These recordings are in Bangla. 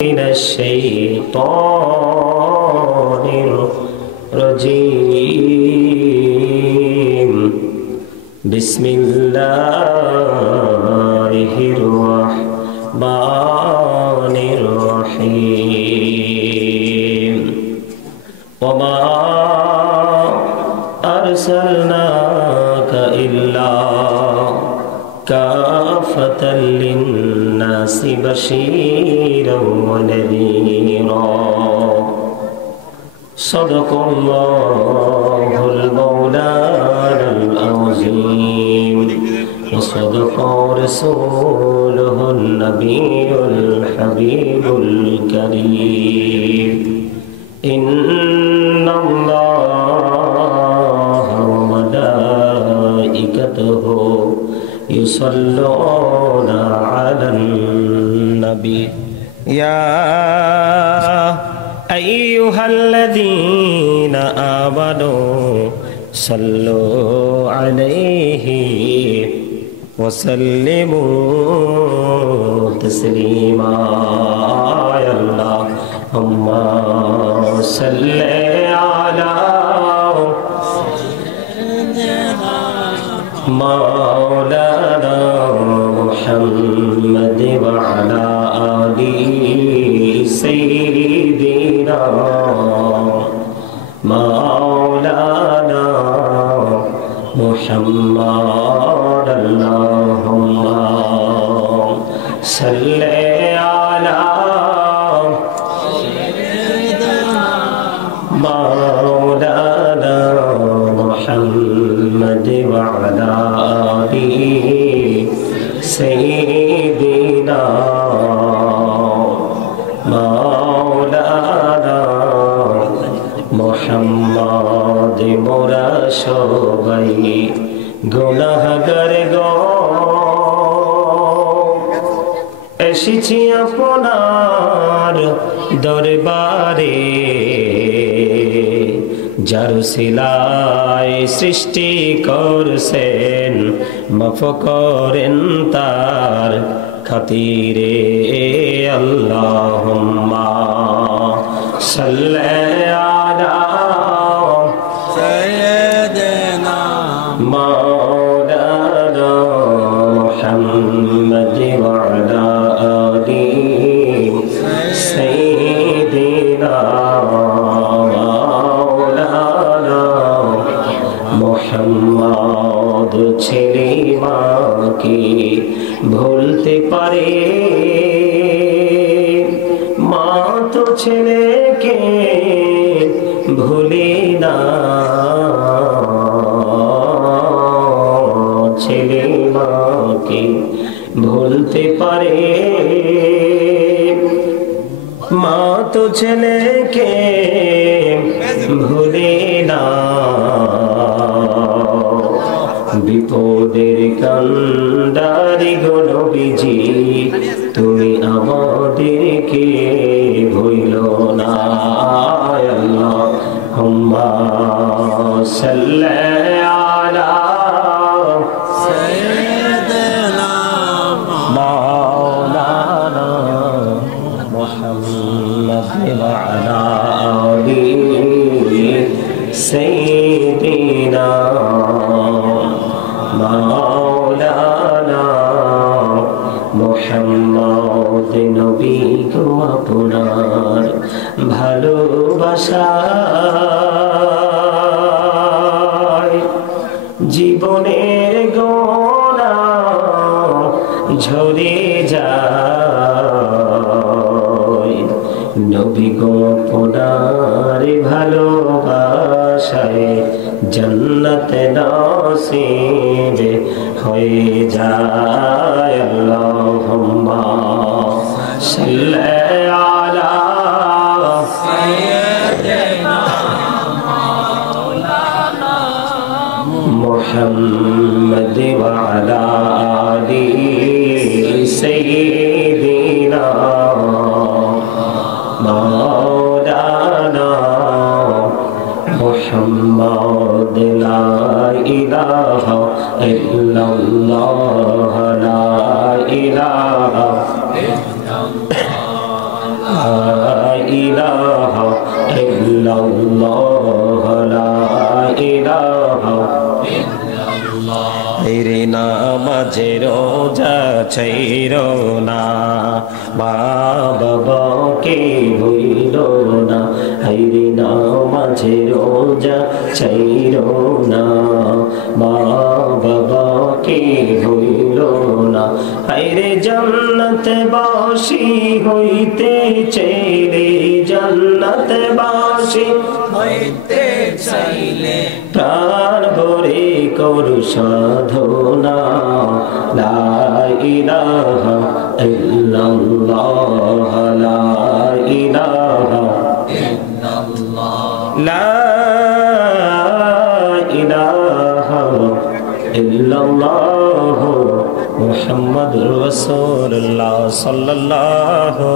من الشيطان الرجيم بسم الله الرحمن الرحيم وما أرسلناك إلا كافة للناس بشيرا ونذيرا صدق الله المولانا العظيم وصدق رسوله النبي الحبيب الكريم إن الله وملائكته يصلون على النبي يا أيها الذين آمنوا صلوا عليه وسلموا تسليما يا اللهم صل على مولانا محمد وعلى آله سيدنا مولانا محمد اللهم صل على مولانا محمد وعلى آله سيدنا مولانا محمد মোরা সবাই গুনাহগার গো এসেছি আপনার দরবারে যার সিলাই সৃষ্টি করছেন মাফ করেন তার খাতিরে আল্লাহুম্মা সাল্লি আলা সাইয়্যিদিনা মাওলানা মুহাম্মদ ওয়া আলা আলিহি সাইয়্যিদিনা মোহাম্মদ ছেলে মাকে ভুলতে পারে মা তো ছেলেকে ভুলে না ছেলে মাকে ভুলতে পারে মা তো ছেলেকে ভুলে না বিপদের কান্ডারি গো নবীজি তুমি আমাদেরকে ভুলো না আল্লাহুম্মা সাল্লি আলা সাইয়্যিদিনা মাওলানা মুহাম্মদ ওয়া আলা আলিহি সাইয়্যিদিনা মাওলানা মুহাম্মদ নবী গো আপনার ভালোবাসায় জীবনের গোনা ঝরে যায় নবী গো আপনার ভালোবাসায় জন্নত নসিব হয়ে যায় আল্লাহুম্মা সাল্লি আলা সাইয়্যিদিনা মাওলানা মুহাম্মদ ওয়া আলা আলিহি সাইয়্যিদিনা মাওলানা মুহাম্মদ লা ইলাহা ইল্লাল্লাহ লা ইলাহা লা ইলাহা ইল্লাল্লাহ লা ইলাহা ইল্লাল্লাহ। রে নামাজে রোজা ছাইরো না, মা বাবাকে ভুইলো না। রে নামাজে রোজা ছাইরো না, মা বাবাকে ভুইলো না। রে জান্নাতবাসী হইতে চাইলে, জান্নাতবাসী হইতে চাইলে প্রাণ ভরে করু সাধনা। লা ইলাহা ইল্লাল্লাহ লা ইলাহা ইল্লাল্লাহ লা ইলাহা ইল্লাল্লাহ মুহাম্মাদুর রাসূলুল্লাহ সাল্লাল্লাহু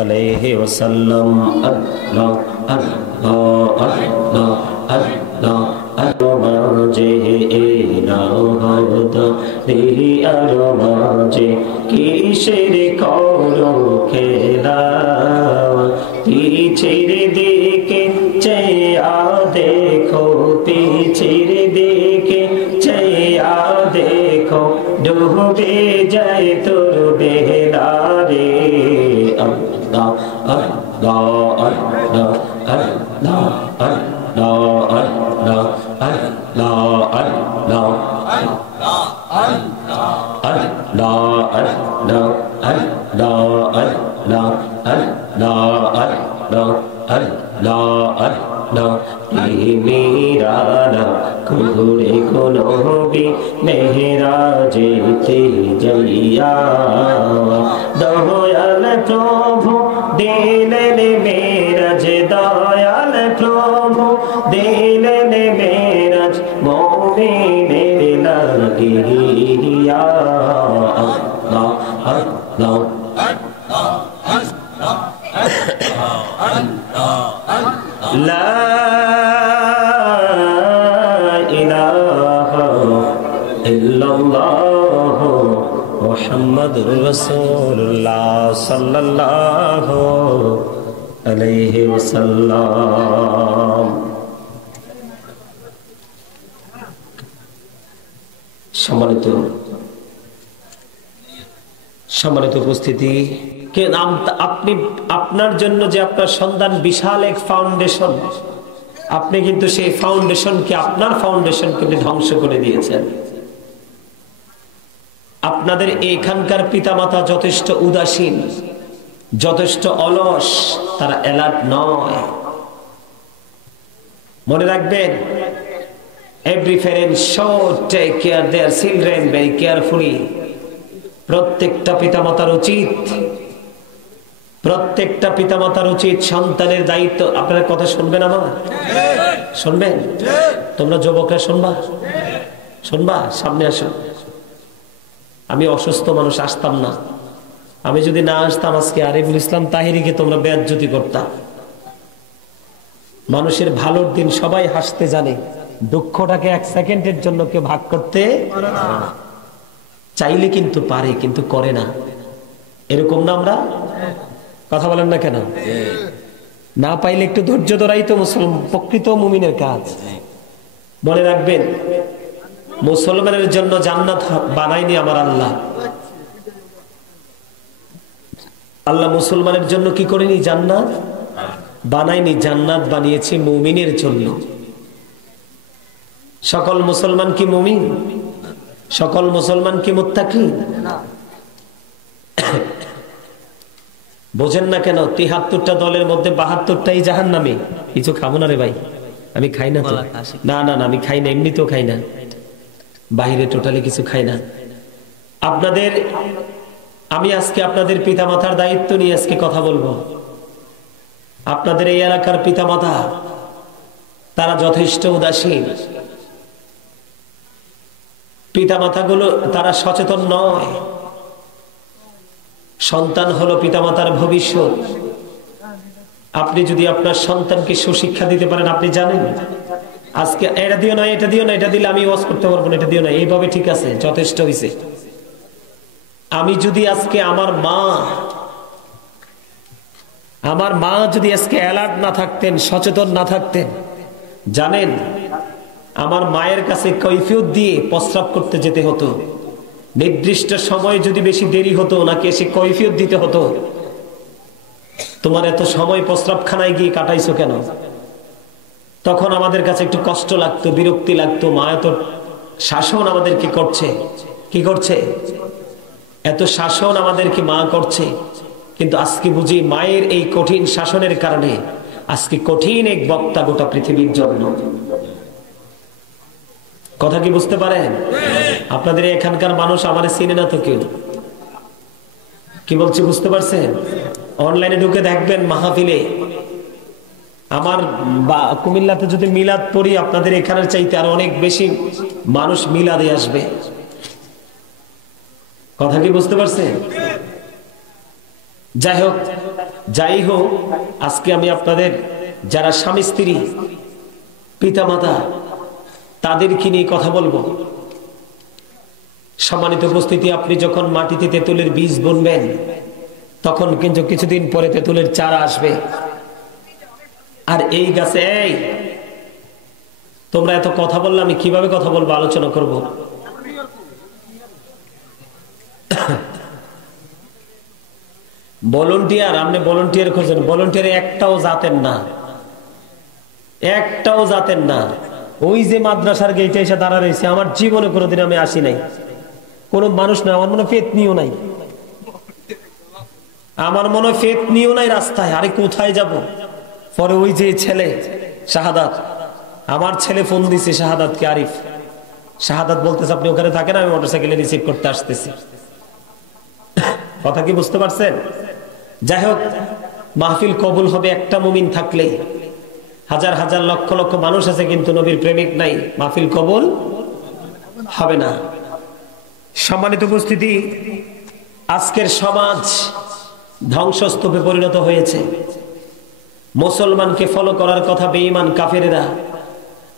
আলাইহি ওয়াসাল্লাম। আল্লাহ আল্লাহ আল্লাহ আল্লাহ মাঝে আর মাঝে কিসের করো খেলা, পিছের দিকে চেয়া দেখো, পিছের দিকে চেয়া দেখো, ডুবে যায় তোর বেলা রে। আল্লাহ আল্লাহ আল্লাহ আল্লাহ আল্লাহ আল্লাহ আল্লাহ আল্লাহ ঘুরে কোনবি মেহরা যেতে যাইয়া, দয়াল প্রভু দিলেন মেরাজ, দয়াল প্রভু দিলেন মেরাজ মুমিনের লাগিয়া। আল্লাহ আল্লাহ লা ইলাহা ইল্লাল্লাহ মুহাম্মাদুর রাসূলুল্লাহ সাল্লাল্লাহু আলাইহি ওয়াসাল্লাম। সম্মানিত উপস্থিতি, আপনি আপনার জন্য যে আপনার সন্তান বিশাল এক ফাউন্ডেশন, আপনি কিন্তু সেই ফাউন্ডেশনকে, আপনার ফাউন্ডেশনকে ধ্বংস করে দিয়েছেন। আপনাদের এখানকার পিতামাতা যথেষ্ট উদাসীন, যথেষ্ট অলস, তারা অ্যালার্ট নয়। মনে রাখবেন, every parent should take care their children very carefully. প্রত্যেকটা পিতামাতার উচিত, প্রত্যেকটা পিতামাতার উচিত সন্তানের দায়িত্ব। আপনার কথা শুনবেন, আমার শুনবেন? তোমরা যুবকরা শুনবা, শুনবা? সামনে আসো। আমি অসুস্থ মানুষ, আসতাম না। আমি যদি না আসতাম, আজকে আরিফুল ইসলাম তাহিরিকে তোমরা বেয়াজ্জতি করতাম। মানুষের ভালোর দিন সবাই হাসতে জানে, দুঃখটাকে এক সেকেন্ডের জন্য কেউ ভাগ করতে চাইলে কিন্তু পারে, কিন্তু করে না। এরকম না? আমরা কথা বলেন না কেন? না পাইলে একটু ধৈর্য ধরাই তো মুসলমান, প্রকৃত মুমিনের কাজ। মনে রাখবেন, মুসলমানের জন্য জান্নাত বানায়নি আমার আল্লাহ। আল্লাহ মুসলমানের জন্য কি করেনি? জান্নাত বানায়নি, জান্নাত বানিয়েছে মুমিনের জন্য। সকল মুসলমান কি মুমিন? সকল মুসলমান কি মুত্তাকি? বোঝেন না কেন? ৭৩টা দলের মধ্যে ৭২টাই জাহান্নামী। কিছু খাবো না রে ভাই, আমি খাই না তো। না না না, আমি খাই না, এমনিতেও খাই না, বাইরে টোটালি কিছু খাই না। আপনাদের, আমি আজকে আপনাদের পিতামাতার দায়িত্ব নিয়ে আজকে কথা বলবো। আপনাদের এই এলাকার পিতামাতা, তারা যথেষ্ট উদাসীন। পিতামাতাগুলো তারা সচেতন নয়। সন্তান হলো পিতামাতার ভবিষ্যৎ। আপনি যদি আপনার সন্তানকে সুশিক্ষা দিতে পারেন, আপনি জানেন আজকে এটা দিও না, এটা দিও না, এটা দিলে আমি ওয়াজ করতে পারবো না, এটা দিও না, এইভাবে ঠিক আছে, যথেষ্ট হয়েছে। আমি যদি আজকে আমার মা আমার মা যদি আজকে অ্যালার্ট না থাকতেন, সচেতন না থাকতেন, জানেন আমার মায়ের কাছে কৈফিয়ত দিয়ে প্রস্রাব করতে যেতে হতো। নির্দিষ্ট সময় যদি বেশি দেরি হতো, ওনাকে এসে কৈফিয়ত দিতে হতো, তোমার এত সময় প্রস্রাবখানায় গিয়ে কাটাইছো কেন? তখন আমাদের কাছে একটু কষ্ট লাগতো, বিরক্তি লাগতো। মা এত শাসন আমাদেরকে করছে, কি করছে? এত শাসন আমাদেরকে মা করছে। কিন্তু আজকে বুঝি মায়ের এই কঠিন শাসনের কারণে আজকে কঠিন এক বক্তা গোটা পৃথিবীর জন্য। কথা কি বুঝতে পারেন? আপনাদের এখানকার মানুষ আমার চিনে না তো কেউ। কি বলছি বুঝতে পারছেন? অনলাইনে ঢুকে দেখবেন মাহফিলে আমার বা কুমিল্লাতে যদি মিলাদ পড়ি, আপনাদের এখানের চাইতে আর অনেক বেশি মানুষ মিলাদে আসবে। কথা কি বুঝতে পারছেন? যাই হোক, আজকে আমি আপনাদের যারা স্বামী স্ত্রী, পিতা মাতা, তাদেরকে নিয়ে কথা বলবো। সম্মানিত উপস্থিতি, আপনি যখন মাটিতে তেঁতুলের বীজ বুনবেন, তখন কিন্তু কিছুদিন পরে তেঁতুলের চারা আসবে। আর এই গাছে, এই তোমরা এত কথা বললে আমি কিভাবে কথা বলবো, আলোচনা করব। ভলান্টিয়ার, আপনি ভলান্টিয়ার খোঁজেন, ভলান্টিয়ার একটাও জাতেন না, একটাও জাতেন না। ওই যে মাদ্রাসার গেটে এসে দাঁড়া রয়েছে, আমার জীবনে কোনোদিন আমি আসি নাই। কোন মানুষ না, আমার মনে ফেত নিও নাই, আমার মনে ফেত নিও নাই রাস্তায়। আরে কোথায় যাব? পরে ওই যে ছেলে শাহাদাত, আমার ছেলে ফোন দিছে শাহাদাতকে, আরিফ শাহাদাত বলতেছে আপনি ওখানে থাকেন, আমি মোটরসাইকেলে রিসিভ করতে আসতেছি। কথা কি বুঝতে পারছেন? যাই হোক, মাহফিল কবুল হবে একটা মুমিন থাকলে। হাজার হাজার লক্ষ লক্ষ মানুষ আছে কিন্তু নবীর প্রেমিক নাই, মাহফিল কবুল হবে না। সম্মানিত উপস্থিতি, আজকের সমাজ ধ্বংসস্তূপে পরিণত হয়েছে। মুসলমানকে ফলো করার কথা বেঈমান কাফেরেরা,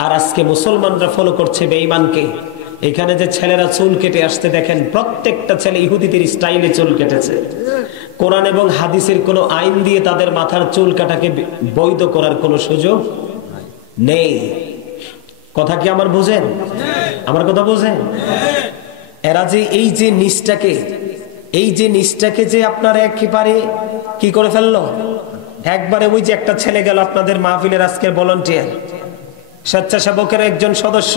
আর আজকে মুসলমানরা ফলো করছে বেঈমানকে। এখানে যে ছেলেরা চুল কেটে আসতে দেখেন, প্রত্যেকটা ছেলে ইহুদিদের স্টাইলে চুল কেটেছে। কোরআন এবং হাদিসের কোন আইন দিয়ে তাদের মাথার চুল কাটাকে বৈধ করার কোন সুযোগ নেই। কথা কি আমার বুঝেন? আমার কথা বুঝেন? এরা যে এই যে নিচটাকে যে আপনার একেবারে কি করে ফেললো একবারে। ওই যে একটা ছেলে গেল আপনাদের মাহফিলের আজকের ভলান্টিয়ার, স্বেচ্ছাসেবকের একজন সদস্য,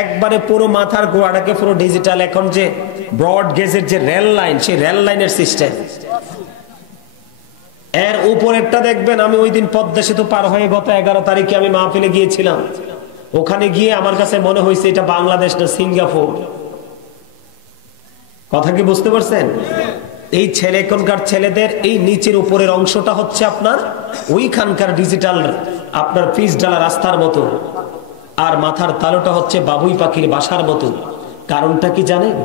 একবারে পুরো মাথার গোড়াটাকে পুরো ডিজিটাল, এখন যে ব্রড গেজের যে রেল লাইন, সেই রেল লাইনের সিস্টেম। এর উপরেরটা দেখবেন, আমি ওই দিন পদ্মা সেতু পার হয়ে গত 11 তারিখে আমি মাহফিলে গিয়েছিলাম। ওখানে গিয়ে আমার কাছে মনে হয়েছে এটা বাংলাদেশ না সিঙ্গাপুর। কথা কি বুঝতে পারছেন? এই এখনকার ছেলেদের এই নিচের উপরের অংশটা হচ্ছে আপনার ওইখানকার ডিজিটাল আপনার পিচ ডালা রাস্তার মতো, আর মাথার তালুটা হচ্ছে বাবুই পাখির বাসার মতো। কারণটা কি জানেন?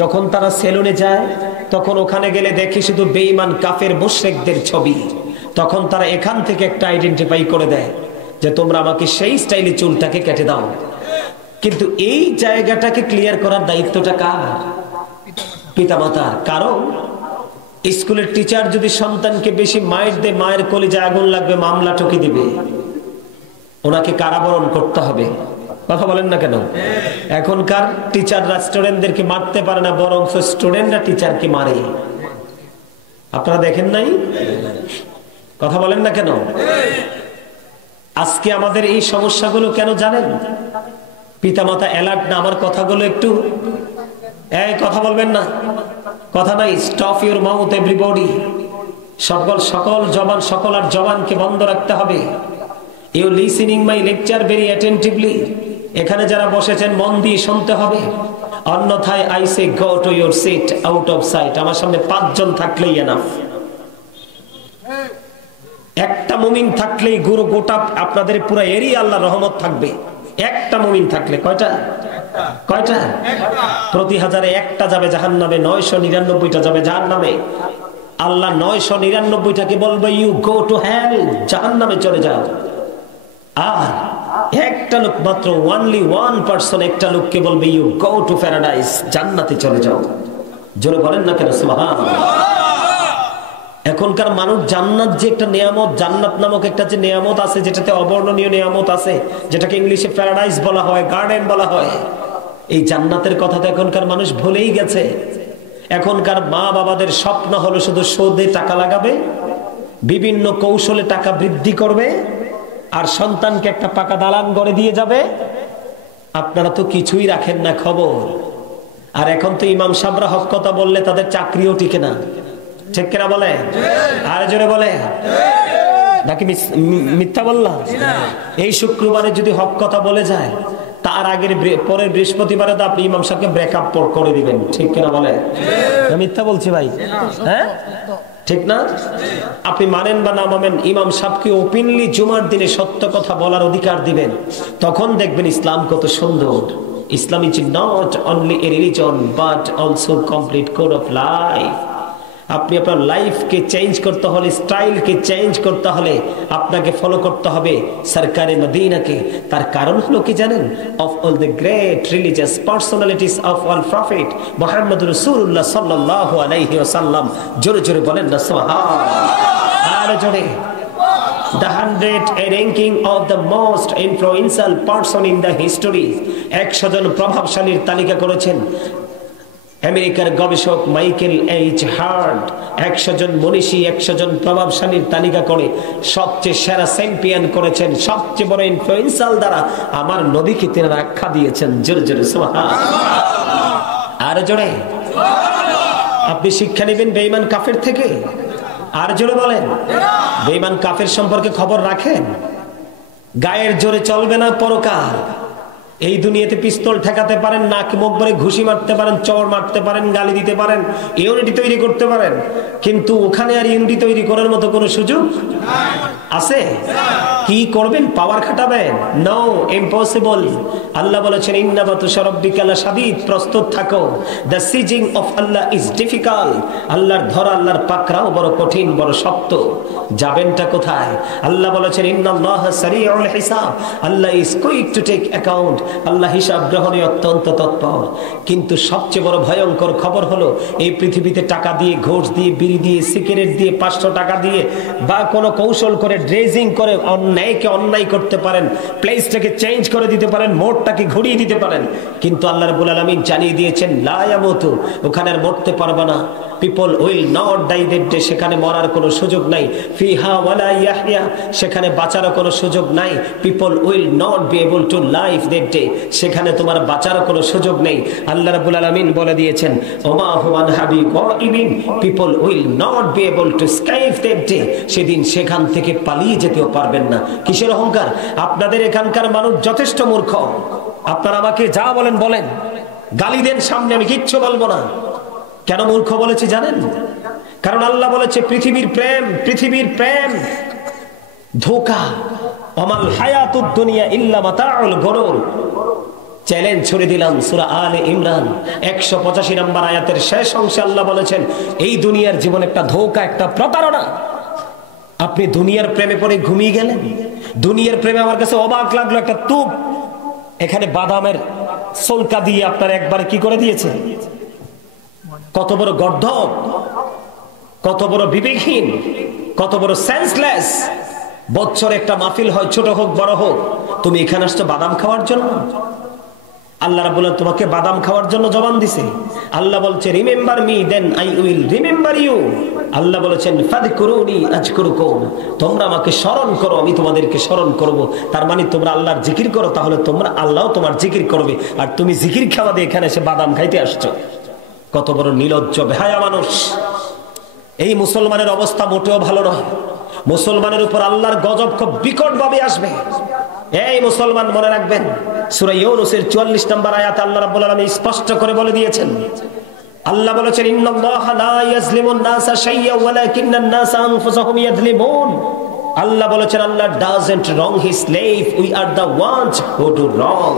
যখন তারা সেলুনে যায়, তখন ওখানে গেলে দেখি শুধু বেঈমান কাফের মুশরিকদের ছবি। তখন তারা এখান থেকে একটা আইডেন্টিফাই করে দেয় যে তোমরা আমাকে সেই স্টাইলে চুলটাকে কেটে দাও। কিন্তু এই জায়গাটাকে ক্লিয়ার করার দায়িত্বটা কার? পিতামাতার। কারণ স্কুলের টিচার যদি সন্তানকে বেশি মায়ের দেয়, মায়ের কলিজায় আগুন লাগবে, মামলা ঠকি দিবে, ওনাকে কারাবরণ করতে হবে। কথা বলেন না কেন? এখনকার টিচাররা স্টুডেন্টদেরকে মারতে পারে না, বরং স্টুডেন্টরা টিচারকে মারে। আপনারা দেখেন নাই? কথা বলেন না কেন? আজকে আমাদের এই সমস্যাগুলো কেন জানেন? পিতামাতা অ্যালার্ট না। আমার কথাগুলো একটু, এই কথা বলবেন না, কথা নাই। Stop your mouth everybody. সকল জবান, সকল আর জবানকে বন্ধ রাখতে হবে। You listening my lecture very attentively. এখানে যারা বসেছেন মন দিয়ে শুনতে হবে, অন্যথায় I say go to your seat out of sight. আমার সামনে 5 জন থাকলেই এনাফ। একটা মুমিন থাকলেই গুরু গোটা আপনাদের পুরো এরিয়া আল্লাহর রহমত থাকবে। একটা মুমিন থাকলে কয়টা? প্রতি 1000-এ একটা যাবে জাহান্নামে, 999টা যাবে জাহান্নামে। আল্লাহ 999টাকে বলবে ইউ গো টু হেল, জাহান্নামে চলে যাও। আর একটা লোক মাত্র, ওনলি 1%, একটা লোককে বলবে ইউ গো টু প্যারাডাইস, জান্নাতে চলে যাও। জোরে বলেন না কেন সুবহানাল্লাহ। এখনকার মানুষ জান্নাত যে একটা নিয়ামত, জান্নাত নামক একটা যে নিয়ামত আছে, যেটাতে অবর্ণনীয় নিয়ামত আছে, যেটাকে ইংলিশে প্যারাডাইস বলা হয়, গার্ডেন বলা হয়, এই জান্নাতের কথা তো এখনকার মানুষ ভুলেই গেছে। এখনকার মা বাবাদের স্বপ্ন হলো শুধু সুদে টাকা লাগাবে, বিভিন্ন কৌশলে টাকা বৃদ্ধি করবে, আর সন্তানকে একটা পাকা দালান গড়ে দিয়ে যাবে। আপনারা তো কিছুই রাখেন না খবর। আর এখন তো ইমাম সাহেবরা হক কথা বললে তাদের চাকরিও টিকে না, ঠিক কিনা বলে? আর জোরে বলে নাকি মিথ্যা বললাম? এই শুক্রবারে যদি হক কথা বলে যায়, তার আগের পরের বৃহস্পতিবারে তো আপনি ইমাম সাহেবকে ব্রেকআপ করে দিবেন, ঠিক কিনা বলে? মিথ্যা বলছি ভাই? হ্যাঁ ঠিক না? আপনি মানেন বা না মানেন, ইমাম সাহেবকে ওপেনলি জুমার দিনে সত্য কথা বলার অধিকার দিবেন, তখন দেখবেন ইসলাম কত সুন্দর। Islam is not only a religion but also complete code of life. আপনি আপনার লাইফকে চেঞ্জ করতে হলে, স্টাইলকে চেঞ্জ করতে হলে আপনাকে ফলো করতে হবে সরকারে মদিনাকে। তার কারণ হলো কি জানেন? Of all the great religious personalities of all prophet Muhammad রাসূলুল্লাহ সাল্লাল্লাহু আলাইহি ওয়াসাল্লাম। জোরে জোরে বলেন না সুবহানাল্লাহ। আর জোরে। The 100 ranking of the most influential person in the history, 100 জন প্রভাবশালীর তালিকা করেছেন আমেরিকার গবেষক মাইকেল এইচ হার্ট। 100 জন মনীষী, 100 জন প্রভাবশালীর তালিকা করে সবচেয়ে সেরা চ্যাম্পিয়ন করেছেন, সবচেয়ে বড় ইনফ্লুয়েন্সাল দ্বারা আমার নবীকে তিনি আখ্যা দিয়েছেন। জোরে জোরে সুবহানাল্লাহ। আর জোরে। আপনি শিক্ষা নেবেন বেঈমান কাফের থেকে। আর জোরে বলেন, বেঈমান কাফের সম্পর্কে খবর রাখেন। গায়ের জোরে চলবে না পরকাল। এই দুনিয়াতে পিস্তল ঠেকাতে পারেন, নাক মুখ ভরে ঘুষি মারতে পারেন, চড় মারতে পারেন, গালি দিতে পারেন, ইউনিটি তৈরি করতে পারেন, কিন্তু ওখানে আর ইউনিটি তৈরি করার মতো কোনো সুযোগ আছে? কি করবেন? পাওয়ার খাটাবেন? No, impossible. আল্লাহ বলেছেন ইন্না বাতুশা রাব্বিকা লাশাদীদ, প্রস্তুত থাকো। The seizing of Allah is difficult, আল্লাহর ধরা, আল্লাহর পাকড়াও বড় কঠিন, বড় শক্ত। যাবেনটা কোথায়? আল্লাহ বলেছেন ইন্নাল্লাহা সারিউল হিসাব, Allah is quick to take account, আল্লাহ হিসাব গ্রহণে অত্যন্ত তৎপর। কিন্তু সবচেয়ে বড় ভয়ঙ্কর খবর হলো, এই পৃথিবীতে টাকা দিয়ে, ঘোষ দিয়ে, বিড়ি দিয়ে, সিগারেট দিয়ে, 500 টাকা দিয়ে বা কোনো কৌশল করে, ড্রেজিং করে অন্যায়কে অন্যায় করতে পারেন, প্লেসটাকে চেঞ্জ করে দিতে পারেন, মোড়টাকে ঘুরিয়ে দিতে পারেন। কিন্তু আল্লাহ রাব্বুল আলামিন জানিয়ে দিয়েছেন লা ইয়ামুতু, ওখানে আর মরতে পারবে না। People will not die that day, সেখানে মরার কোনো সুযোগ নাই। ফিহা ওয়ালা ইয়াহইয়া, সেখানে বাঁচারও কোনো সুযোগ নাই। People will not be able two live that day, সেখানে তোমার বাঁচারও কোনো সুযোগ নেই। আল্লাহ রাব্বুল আলামিন বলে দিয়েছেন ওমা হুয়ান হাবি গাইবিন, people will not be able to escape that day, সেদিন সেখান থেকে পালিয়ে যেতেও পারবেন না। কিসের অহংকার? আপনাদের এখানকার মানুষ যথেষ্ট মূর্খ। আপনারা আমাকে যা বলেন বলেন, গালি দেন সামনে, আমি কিচ্ছু বলবো না। কেন মূর্খ বলেছি জানেন? কারণ আল্লাহ বলেছে পৃথিবীর প্রেম, পৃথিবীর প্রেম ধোঁকা। আমাল হায়াতুদ দুনিয়া ইল্লা মাতাউল গুরুর। চ্যালেঞ্জ ছুড়ে দিলাম সূরা আলে ইমরান 185 নম্বর আয়াতের শেষ অংশে আল্লাহ বলেছেন এই দুনিয়ার জীবন একটা ধোঁকা, একটা প্রতারণা। আপনি দুনিয়ার প্রেমে পড়ে ঘুমিয়ে গেলেন। দুনিয়ার প্রেমে আমার কাছে অবাক লাগলো, একটা তুপ এখানে বাদামের সলকা দিয়ে আপনার একবার কি করে দিয়েছে। কত বড় গর্ধব, কত বড় বিবেকহীন, কত বড় সেন্সলেস। বছর একটা মাহফিল হয়, ছোট হোক বড় হোক, তুমি এখানে আসছো বাদাম খাওয়ার জন্য। আল্লাহ রাব্বুল আলামিন তোমাকে বাদাম খাওয়ার জন্য জবান দিছে। আল্লাহ বলছে remember me then I will remember you. আল্লাহ বলেছেন ফাযকুরুনি আযকুরুকুম, তোমরা আমাকে স্মরণ করো, আমি তোমাদেরকে স্মরণ করব। তার মানে তোমরা আল্লাহর জিকির করো, তাহলে তোমরা আল্লাহও তোমার জিকির করবে। আর তুমি জিকির খাওয়া দিয়ে এখানে এসে বাদাম খাইতে আসছো। কত বড় নির্লজ্জ বেহায়া মানুষ। এই মুসলমানের অবস্থা মোটেও ভালো নয়। মুসলমানের উপর আল্লাহর গজব খুব বিকট ভাবে আসবে। এই মুসলমান মনে রাখবেন, সূরা ইউনূসের 44 নম্বর আয়াতে আল্লাহ রাব্বুল আলামিন স্পষ্ট করে বলে দিয়েছেন। আল্লাহ বলেছেন ইন্নাল্লাহা লা ইয়াজলিমুন নাসা শাইয়্যান ওয়ালাকিন্নান নাসা আনফুসাহুম ইয়াজলিমুন। আল্লাহ বলেছেন Allah doesn't wrong his slave, we are the ones who do wrong.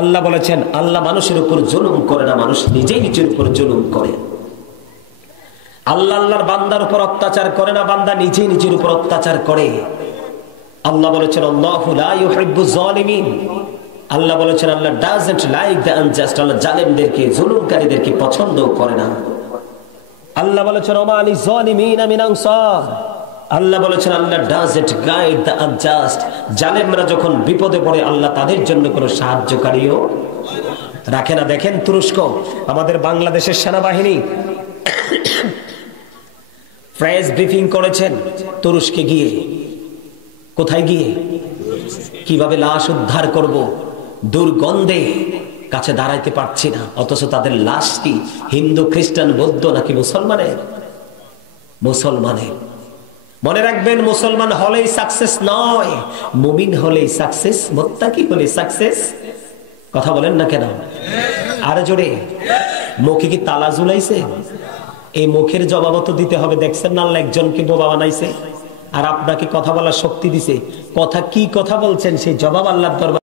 আল্লাহ বলেছেন আল্লাহ মানুষের উপর জুলুম করে না, মানুষ নিজেই নিজের উপর জুলুম করে। আল্লাহ আল্লাহর বান্দার উপর অত্যাচার করে না, বান্দা নিজেই নিজের উপর অত্যাচার করে। আল্লাহ বলেছেন আল্লাহু লা ইউহিব্বুজ জালিমিন। আল্লাহ বলেছেন Allah doesn't like the unjust, আল্লাহ জালেমদেরকে, জুলুমকারীদেরকে পছন্দ করে না। আল্লাহ বলেছেন ওমা লিযালিমিনা মিন আনসার, আল্লাহ বলেছেন Allah does it guide the unjust. জালেমরা যখন বিপদে পড়ে আল্লাহ তাদের জন্য কোনো সাহায্যকারীও রাখে না। দেখেন তুরস্ক, আমাদের বাংলাদেশের সেনাবাহিনী প্রেস ব্রিফিং করেছেন তুরস্কে গিয়ে। কোথায় গিয়ে? কিভাবে লাশ উদ্ধার করব, দুর্গন্ধে কাছে দাঁড়াইতে পারছি না, অথচ তাদের লাশ কি হিন্দু, খ্রিস্টান, বৌদ্ধ নাকি মুসলমানের? মুসলমানের। মনে রাখবেন, মুসলমান হলেই সাকসেস নয়, মুমিন হলেই সাকসেস, মুত্তাকি হলে সাকসেস। কথা বলেন না কেন? আরে জোরে। মুখে কি তালা ঝুলাইছে? এই মুখের জবাব তো দিতে হবে। দেখছেন না আল্লাহ একজনকে বোবা বানাইছে আর আপনাকে কথা বলার শক্তি দিছে। কথা কি কথা বলছেন সেই জবাব আল্লাহর দরবারে